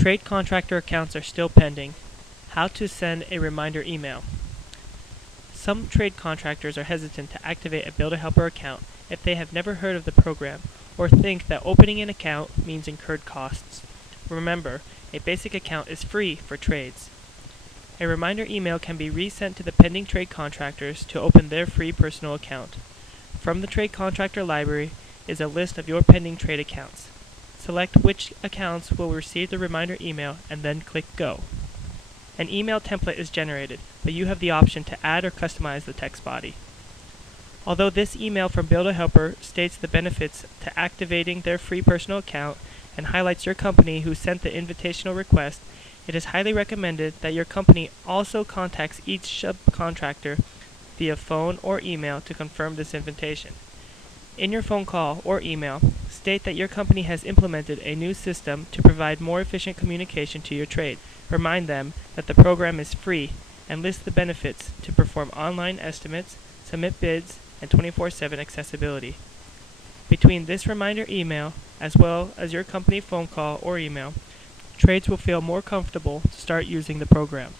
Trade contractor accounts are still pending. How to send a reminder email. Some trade contractors are hesitant to activate a Build-A-Helper account if they have never heard of the program or think that opening an account means incurred costs. Remember, a basic account is free for trades. A reminder email can be resent to the pending trade contractors to open their free personal account. From the trade contractor library is a list of your pending trade accounts. Select which accounts will receive the reminder email and then click Go. An email template is generated, but you have the option to add or customize the text body. Although this email from Build-A-Helper states the benefits to activating their free personal account and highlights your company who sent the invitational request, it is highly recommended that your company also contacts each subcontractor via phone or email to confirm this invitation. In your phone call or email, state that your company has implemented a new system to provide more efficient communication to your trade. Remind them that the program is free and list the benefits to perform online estimates, submit bids, and 24/7 accessibility. Between this reminder email, as well as your company phone call or email, trades will feel more comfortable to start using the program.